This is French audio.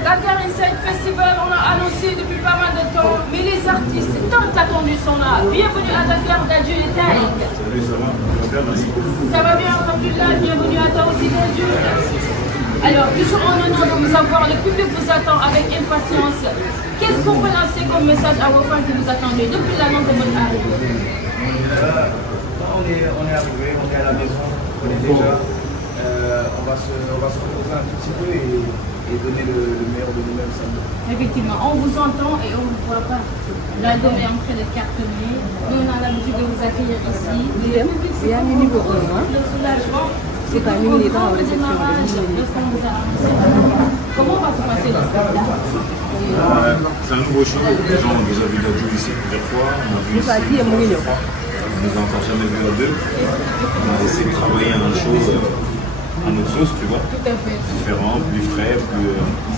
Dakar Inside Festival, on a annoncé depuis pas mal de temps, mais les artistes tant attendus sont là. Bienvenue à Dakar Dadju et Taïk. Salut, ça va? Merci. Ça va bien, Alhamdulillah, bienvenue à toi aussi Dadju. Alors, toujours en honneur de vous avoir, le public vous attend avec impatience. Qu'est-ce qu'on peut lancer comme message à vos fans qui vous attendaient depuis l'annonce de votre arrivée? On est arrivé, on est à la maison, on est déjà. On va se reposer un tout petit peu et donner le meilleur de nous-mêmes samedi. Effectivement, on vous entend et on ne vous voit pas. L'album est en train de cartonner. Nous, on a l'habitude de vous accueillir ici. Le public, c'est pour vous, le soulagement. C'est pas un militant en réception. Comment va se passer le spectacle? C'est un nouveau show. Les gens ont déjà vu Dadju ici plusieurs fois. On a vu ici plusieurs fois. On ne nous a encore jamais vu à deux. On a essayé de travailler un show à notre sauce, tu vois. Tout à fait. Différent, plus frais, plus